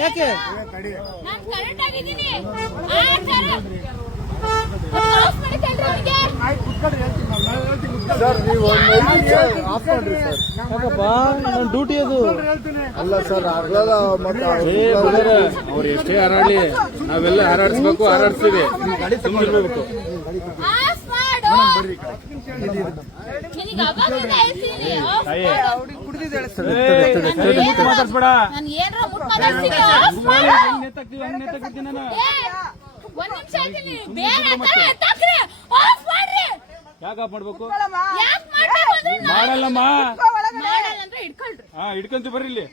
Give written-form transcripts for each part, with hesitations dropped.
ಯಾಕೆ ಸರ್ ನೀವು ಆಫ್ ಮಾಡ್ರಿ ಸರ್. ಡ್ಯೂಟಿ ಅದು ಅಲ್ಲ ಸರ್ ಆಗಲ್ಲ. ಮತ್ತೆ ಅವ್ರು ಎಷ್ಟೇ ಹಾರಾಡ್ಲಿ ನಾವೆಲ್ಲ ಹಾರಾಡಿಸ್ಬೇಕು, ಹಾರಾಡ್ಸ್ತೀವಿ. ತುಂಬಿರ್ಬೇಕು. ಮಾತಾಡ್ಸ್ಬೇಡ. ಯಾಕೆ ಆಫ್ ಮಾಡ್ಬೇಕು? ಮಾಡಲ್ಲಮ್ಮ. ಹಿಡ್ಕೊಂತ ಬರ್ರಿ ಇಲ್ಲಿ.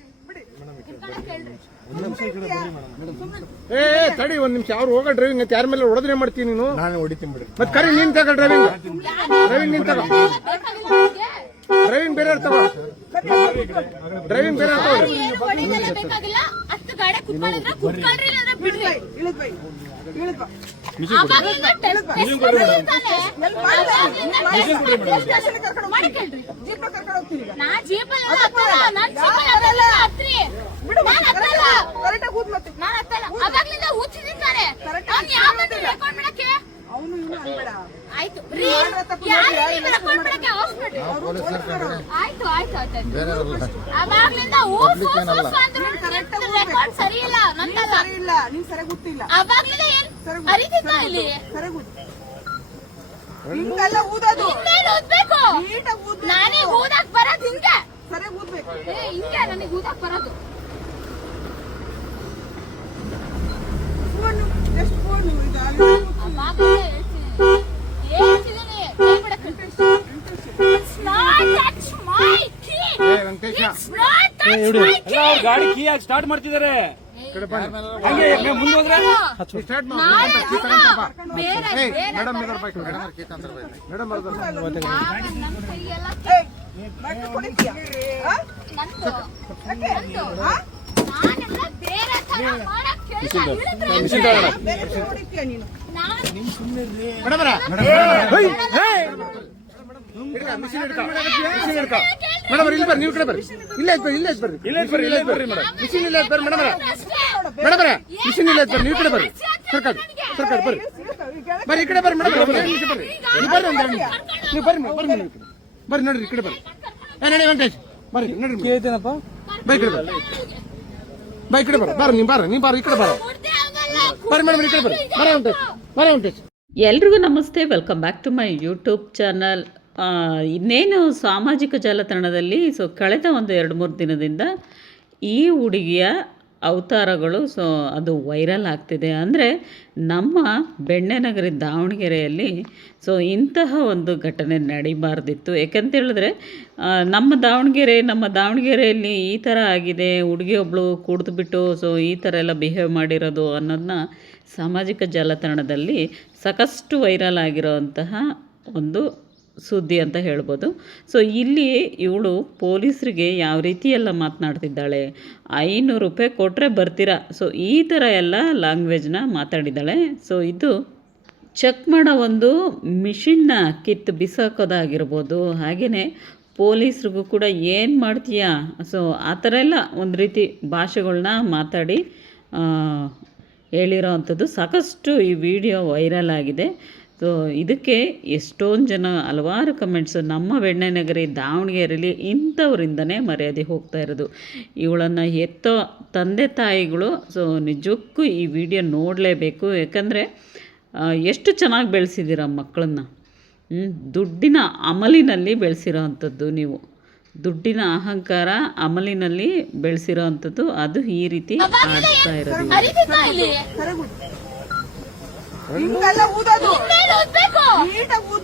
ತಡಿ ಒಂದ್ ನಿಮಿಷ. ಅವ್ರು ಹೋಗೋ ಡ್ರೈವಿಂಗ್ ಯಾರ ಮೇಲೆ ಹೊಡೆದ್ರೆ ಮಾಡ್ತೀನಿ ನೀನು? ನಾನು ಹೊಡಿತೀನಿ ಬಿಡಿ. ಮತ್ತೆ ಕರಿ ನೀನ್ ತಗೋ ಡ್ರೈವಿಂಗ್. ನೀನ್ ತಗೋ ಡ್ರೈವಿಂಗ್ ಬೇರೆ ತಗೋ. ಡ್ರೈವಿಂಗ್ ಬೇರೆ ತಗೋ. ಆಯ್ತು ಅವಾಗ್ಲಿಂದ ಸರಿ ಇಲ್ಲ ನೀನ್ ಸರಿ ಗೊತ್ತಿಲ್ಲ. ಅವಾಗ್ಲಿಂದ ಏನ್ ಅರಿತಿದ್ದ ಇಲ್ಲಿ ಹಿಂಗೆಲ್ಲ ಊದೋದು ಊದ್ಬೇಕು. ನಾನೇ ಊದಕ್ ಬರೋದು ಹಿಂಗೆ. ಸರಿ ಊದ್ಬೇಕು. ಹಿಂಗೆ ನನಗೆ ಊದಕ್ ಬರೋದು. ಫೋನ್ ಎಷ್ಟು ಫೋನ್ ಹೇಳ್ತಿದ್ದೀನಿ. ಗಾಡಿ ಕೀ ಹಾಕಿ ಸ್ಟಾರ್ಟ್ ಮಾಡ್ತಿದ್ದಾರೆ. ಹಂಗೆ ಮುಂದೋದ್ರೆ ಮೇಡಮ್ ಇಲ್ಲಿ ಬರ್ರಿ. ನೀವು ಕಡೆ ಬರ್ರಿ. ಇಲ್ಲೇ ಬರ್ರಿ ಮೇಡಮ್. ಮಿಷಿನ್ ಇಲ್ಲೇ ಬರ್ರಿ ಮೇಡಮ್. ಮಿಷಿನ್ ಇಲ್ಲೇ ಬರ್ರಿ. ನೀವು ಕಡೆ ಬರ್ರಿ. ಸರ್ಕಾರ ಬರ್ರಿ. ಈ ಕಡೆ ಬರ್ರಿ ಮೇಡಮ್. ಬರ್ರಿ ನೀವು ಬರ್ರಿ ಬರ್ರಿ ನೋಡ್ರಿ. ಈ ಕಡೆ ಬರ್ರಿ. ನಡಿ ವೆಂಕಟೇಶ್ ಬರ್ರಿ. ನೋಡ್ರಿ ಕೇಳ್ತೇನಪ್ಪ. ಬೈ ಕಡೆ ಬರ್ರಿ. ಬೈ ಕಡೆ ಬರ್ರಿ. ಬರ್ರಿ ನೀವು ಈ ಕಡೆ ಬರ್ರಿ. ಬರ್ರಿ ಮೇಡಮ್ ಈ ಕಡೆ ಬರ್ರಿ. ಬರ ವೆಂಕಟೇಶ್. ಎಲ್ರಿಗೂ ನಮಸ್ತೆ. Welcome back to my YouTube channel. ಇನ್ನೇನು ಸಾಮಾಜಿಕ ಜಾಲತಾಣದಲ್ಲಿ ಕಳೆದ ಒಂದು 2-3 ದಿನದಿಂದ ಈ ಹುಡುಗಿಯ ಅವತಾರಗಳು ಅದು ವೈರಲ್ ಆಗ್ತಿದೆ. ಅಂದರೆ ನಮ್ಮ ಬೆಣ್ಣೆನಗರಿ ದಾವಣಗೆರೆಯಲ್ಲಿ ಇಂತಹ ಒಂದು ಘಟನೆ ನಡಿಬಾರ್ದಿತ್ತು. ಯಾಕಂತ ಹೇಳಿದ್ರೆ ನಮ್ಮ ದಾವಣಗೆರೆಯಲ್ಲಿ ಈ ಥರ ಆಗಿದೆ. ಹುಡುಗಿಯೊಬ್ಬಳು ಕುಡಿದ್ಬಿಟ್ಟು ಈ ಥರ ಎಲ್ಲ ಬಿಹೇವ್ ಮಾಡಿರೋದು ಅನ್ನೋದನ್ನ ಸಾಮಾಜಿಕ ಜಾಲತಾಣದಲ್ಲಿ ಸಾಕಷ್ಟು ವೈರಲ್ ಆಗಿರೋವಂತಹ ಒಂದು ಸುದ್ದಿ ಅಂತ ಹೇಳ್ಬೋದು. ಇಲ್ಲಿ ಇವಳು ಪೊಲೀಸರಿಗೆ ಯಾವ ರೀತಿ ಎಲ್ಲ ಮಾತನಾಡ್ತಿದ್ದಾಳೆ. 500 ರೂಪಾಯಿ ಕೊಟ್ಟರೆ ಬರ್ತೀರಾ. ಈ ಥರ ಎಲ್ಲ ಲ್ಯಾಂಗ್ವೇಜ್ನ ಮಾತಾಡಿದ್ದಾಳೆ. ಇದು ಚೆಕ್ ಮಾಡೋ ಒಂದು ಮಿಷಿನ್ನ ಕಿತ್ತು ಬಿಸಾಕೋದಾಗಿರ್ಬೋದು. ಹಾಗೆಯೇ ಪೊಲೀಸ್ರಿಗೂ ಕೂಡ ಏನು ಮಾಡ್ತೀಯಾ ಆ ಥರ ಎಲ್ಲ ಒಂದು ರೀತಿ ಭಾಷೆಗಳನ್ನ ಮಾತಾಡಿ ಹೇಳಿರೋ ಅಂಥದ್ದು ಸಾಕಷ್ಟು ಈ ವಿಡಿಯೋ ವೈರಲ್ ಆಗಿದೆ. ಇದಕ್ಕೆ ಎಷ್ಟೊಂದು ಜನ ಹಲವಾರು ಕಮೆಂಟ್ಸು ನಮ್ಮ ಬೆಣ್ಣೆನಗರಿ ದಾವಣಗೆರೆಯಲ್ಲಿ ಇಂಥವರಿಂದನೇ ಮರ್ಯಾದೆ ಹೋಗ್ತಾ ಇರೋದು. ಇವಳನ್ನು ಹೆತ್ತೋ ತಂದೆ ತಾಯಿಗಳು ನಿಜಕ್ಕೂ ಈ ವಿಡಿಯೋ ನೋಡಲೇಬೇಕು. ಯಾಕಂದರೆ ಎಷ್ಟು ಚೆನ್ನಾಗಿ ಬೆಳೆಸಿದ್ದೀರ ಮಕ್ಕಳನ್ನ. ದುಡ್ಡಿನ ಅಮಲಿನಲ್ಲಿ ಬೆಳೆಸಿರೋ ಅಂಥದ್ದು ನೀವು. ದುಡ್ಡಿನ ಅಹಂಕಾರ ಅಮಲಿನಲ್ಲಿ ಬೆಳೆಸಿರೋ ಅಂಥದ್ದು ಅದು ಈ ರೀತಿ ಆಡ್ತಾ ಇರೋದು. ಹಿಂಗೆಲ್ಲ ಊದೋದು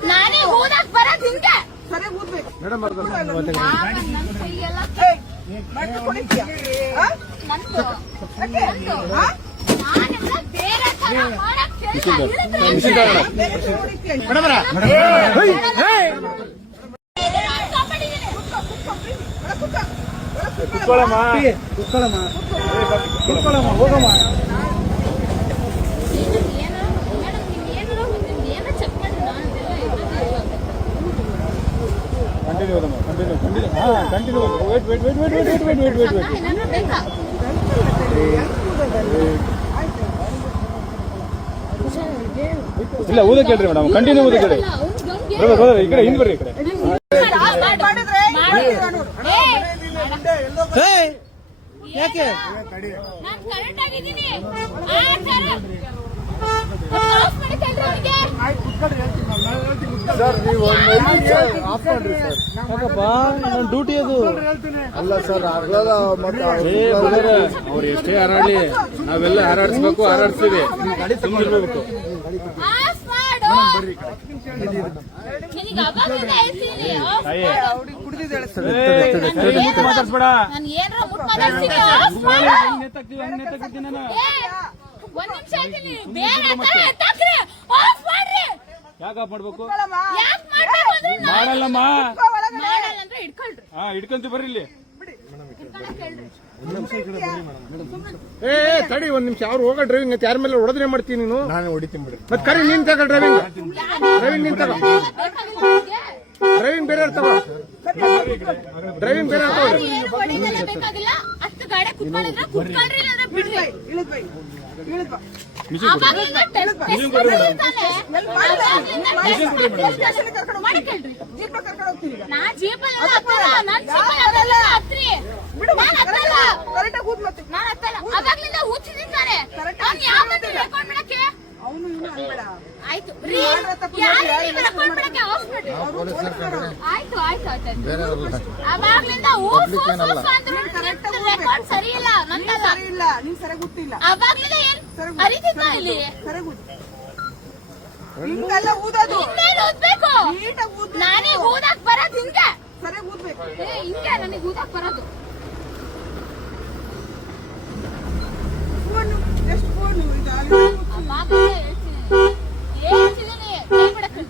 ನಾನೇ ಊದಕ್ ಬರೋದು ಹಿಂಗೆ. ಸರಿ ಊದ್ಬೇಕು. ಹೋಗಮ್ಮ. ಕಂಟಿನ್ಯೂ ಓದಮ್ಮ continue continue wait wait wait wait wait wait wait wait wait ಏನಾದ್ರು ಬೇಕಾ? ಇಲ್ಲ ಓದಕ್ಕೆ ಹೇಳ್ರಿ ಮೇಡಮ್ ಕಂಟಿನ್ಯೂ ಓದಕ್ಕೆ ಹೇಳಿ ಬ್ರದರ್ ಬ್ರದರ್ ಈ ಕಡೆ ಹಿಂದೆ ಬರ್ರಿ ಈ ಕಡೆ ಮಾಡಿದ್ರೆ ಹೇ ಯಾಕೆ ನಾನ್ ಕರೆಕ್ಟ್ ಆಗಿದ್ದೀನಿ. ಆಫ್ ಮಾಡಿ ಕೇಳ್ರಿ ಅವ್ರಿಗೆ. ಸರ್ ನೀವು ಒಂದು 5 ನಿಮಿಷ ಆಫ್ ಮಾಡ್ರಿ ಸರ್. ಯಾಕಪ್ಪ ನನ್ನ ಡ್ಯೂಟಿ ಅದು ಅಲ್ಲ ಸರ್ ಆಗಲ್ಲ ಮತ್ತೆ ಅವ್ರು ಎಷ್ಟೇ ಹಾರಾಡ್ಲಿ ನಾವೆಲ್ಲ ಹಾರಾಡಿಸ್ಬೇಕು ಹಾರಾಡಿಸ್ತೀವಿ ಸುಮ್ಮನಿರ್ಬೇಕು. ಆಫ್ ಮಾಡು. ನಿನಗೆ ಅವಾಗ್ಲಿಂದ ಹೇಳ್ತೀನಿ, ಆಫ್ ಮಾಡು. ಕುಡಿದಿದ್ದಾಳೆ ಮಾತಾಡ್ಸ್ಬೇಡ ನಾನು ಏನಾರ ಮುಟ್ ಮಾತಾಡ್ತೀನಿ, ಆಫ್ ಮಾಡು. ಏ, ಒಂದ್ ನಿಮಿಷ ಹೇಳ್ತೀನಿ, ಬೇರೆ ತರ ಎತ್ತಾಕ್ರಿ, ಆಫ್ ಮಾಡ್ರಿ. ಯಾಕೆ ಆಫ್ ಮಾಡ್ಬೇಕು ಯಾಕ್ ಮಾಡ್ಬೇಕು ಅಂದ್ರೆ ಮಾಡಲ್ಲಮ್ಮ ಮಾಡಲ್ಲ ಅಂದ್ರೆ ಇಟ್ಕೊಳ್ರಿ. ಹಿಡ್ಕೊಂತ ಬರ್ರಿ ಇಲ್ಲಿ ಇಟ್ಕೊಳಕ್ ಹೇಳ್ರಿ. ಏ ತಡಿ ಒಂದ್ ನಿಮಿಷ ಅವ್ರು ಹೋಗೋ ಡ್ರೈವಿಂಗ್ ಅಂತ ಯಾರ ಮೇಲೆ ಹೊಡೆದ್ರೆ ಮಾಡ್ತೀನಿ ನೀನು ನಾನು ಹೊಡಿತೀನಿ ಬಿಡ್ರಿ. ಮತ್ತೆ ಕರಿ ನೀನ್ ತಗೋ ಡ್ರೈವಿಂಗ್ ನೀನ್ ತಗೋ ಬೇಕಾಗಿಲ್ಲ ನಿಮ್ಗೆ? ಡ್ರೈವಿಂಗ್ ಬೇರೆ ತಗೋ ಡ್ರೈವಿಂಗ್ ಬೇರೆ ತಗೋ ಏನು ಹೊಡಿದೆಲ್ಲ ಬೇಕಾಗಿಲ್ಲ. ಅಷ್ಟು ಗಾಡಿ ಕುತ್ಕೊಂಡಿದ್ರೆ ಕುತ್ಕೊಳ್ರಿ, ಇಲ್ಲಾಂದ್ರೆ ಬಿಡ್ರಿ. ಇಳಿದ್ ಬೈ ಇಳಿದ್ ಬಾ ಅವಾಗ್ಲಿಂದ ಟೆಸ್ಟ್ ಮಾಡ್ತಿರ್ತಾನೆ. ಅವಾಗ್ಲಿಂದ ಟೆಸ್ಟ್ ಮಾಡಿ ಕೇಳ್ರಿ. ಜೀಪ್ ಕರ್ಕೊಂಡು ಹೋಗ್ತೀನಿ ಈಗ ನಾ ಜೀಪಲ್ಲಿ ಹತ್ತಲ್ಲ, ನಾನ್ ಜೀಪಲ್ಲಿ ಹತ್ತಲ್ಲ, ಹತ್ರಿ. ನಾನ್ ಹತ್ತಲ್ಲ, ಕರೆಕ್ಟಾಗಿ ಕೂತ್ ಮತ್ತೆ ನಾನ್ ಹತ್ತಲ್ಲ. ಅವಾಗ್ಲಿಂದ ಹುಚ್ಚಿದ್ದಾನೆ. ಅವ್ನು ಯಾವ ಮತ್ತೆ ರೆಕಾರ್ಡ್ ಮಾಡಕ್ಕೆ? ಅವನು ಇನ್ನು ಅನ್ಬೇಡ ಆಯ್ತು ರೀ, ಯಾರು ನೀವು ರೆಕಾರ್ಡ್ ಮಾಡಕ್ಕೆ ಆಫ್ ಮಾಡ್ರಿ. ಆಯ್ತು ಆಯ್ತು ಆಯ್ತು ಅವಾಗ್ಲಿಂದ ಊಸು ಊಸು ಅಂದ್ರು ರೆಕಾರ್ಡ್ ಸರಿ ಇಲ್ಲ, ನಂದಲ್ಲ. ಸರಿ ಇಲ್ಲ ನೀನ್ ಸರಿಯಾಗಿ ಗೊತ್ತಿಲ್ಲ ಅವಾಗ್ಲಿಂದ ಏನ್ ಅರಿತಿದ್ದ ಇಲ್ಲಿ? ಸರಿಯಾಗಿ ಗೊತ್ತು ಹಿಂಗೆಲ್ಲ ಊದೋದು ಇನ್ನೇನು ಓದ್ಬೇಕು? ನೀಟಾಗಿ ಊದ್ ನಾನೇ ಓದಕ್ ಬರೋದು ಹಿಂಗೆ. ಸರಿಯಾಗಿ ಊದ್ಬೇಕು ಏ, ಹಿಂಗೆ ನನಗೆ ಓದಕ್ ಬರೋದು. ಫೋನು ಎಷ್ಟು ಫೋನು ಇದು ಅವಾಗ್ಲಿಂದ ಹೇಳ್ತಿದ್ದೀನಿ, ಕೈ ಬಿಡಕ್ಕೆ.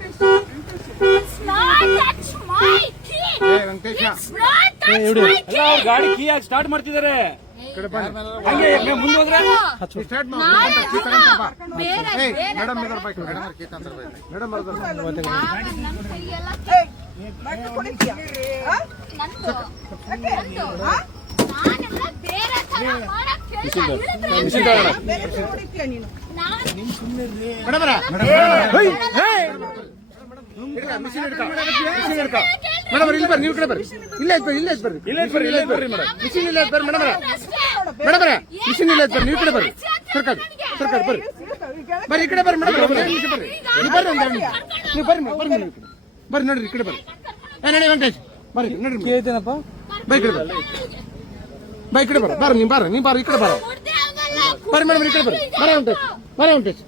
It's not touch my key. Venkatesha It's not touch my key. ಅಲ್ಲ ಅವ್ರು ಗಾಡಿ ಕೀ ಹಾಕಿ ಸ್ಟಾರ್ಟ್ ಮಾಡ್ತಿದ್ದಾರೆ ಹಂಗೆ ಮುಂದೆ ಹೋದ್ರೆ ಸ್ಟಾರ್ಟ್ ನಾಳೆ ಮಾಡಿ ಬೇರೆ ಬೇರೆ ಮೇಡಮ್ ಮೇಡಮ್ ನಮ್ಮ ಕೈಗೆಲ್ಲ ಮತ್ತೆ ಕೊಡ್ತೀಯ ನಂದು ನಂದು. ನಾನೆಲ್ಲ ಬೇರೆ ತರ ಮಾಡಕ್ ಕೇಳಿಲ್ಲ. ಬೇರೆ ಕೊಡ್ತೀಯ ನೀನು ನಾನು ಮೇಡಮ್ ಇಲ್ಲಿ ಬರ್ರಿ ನೀವು ಕಡೆ ಬರ್ರಿ ಇಲ್ಲೇ ಬರ್ರಿ ಇಲ್ಲೇ ಬರ್ರಿ ಮೇಡಮ್ ಮಿಷಿನ್ ಇಲ್ಲೇ ಬರ್ರಿ ಮೇಡಮ್ ಮಿಷಿನ್ ಇಲ್ಲೇ ಬರ್ರಿ ನೀವು ಕಡೆ ಬರ್ರಿ ಸರ್ಕಾರ ಬರ್ರಿ ಬರ್ರಿ ಈ ಕಡೆ ಬರ್ರಿ ಮೇಡಮ್ ಬರ್ರಿ ನೀವು ಬರ್ರಿ ನೀವು ಬರ್ರಿ ನೋಡ್ರಿ ಈ ಕಡೆ ಬರ್ರಿ ನಡಿ ವೆಂಕಟೇಶ್ ಬರ್ರಿ ನೋಡ್ರಿ ಕೀ ಐತೇನಪ್ಪ ಬೈ ಕಡೆ ಬರ್ರಿ ಬೈ ಕಡೆ ಬರ್ರಿ ಬರ್ರಿ ನೀವು ಬರ್ರಿ ಈ ಕಡೆ ಬರ್ರಿ ಮುಡ್ದೆ ಹಂಗಲ್ಲ. ಬರ್ರಿ ಮೇಡಮ್ ಈ ಕಡೆ ಬರ್ರಿ ವೆಂಕಟೇಶ್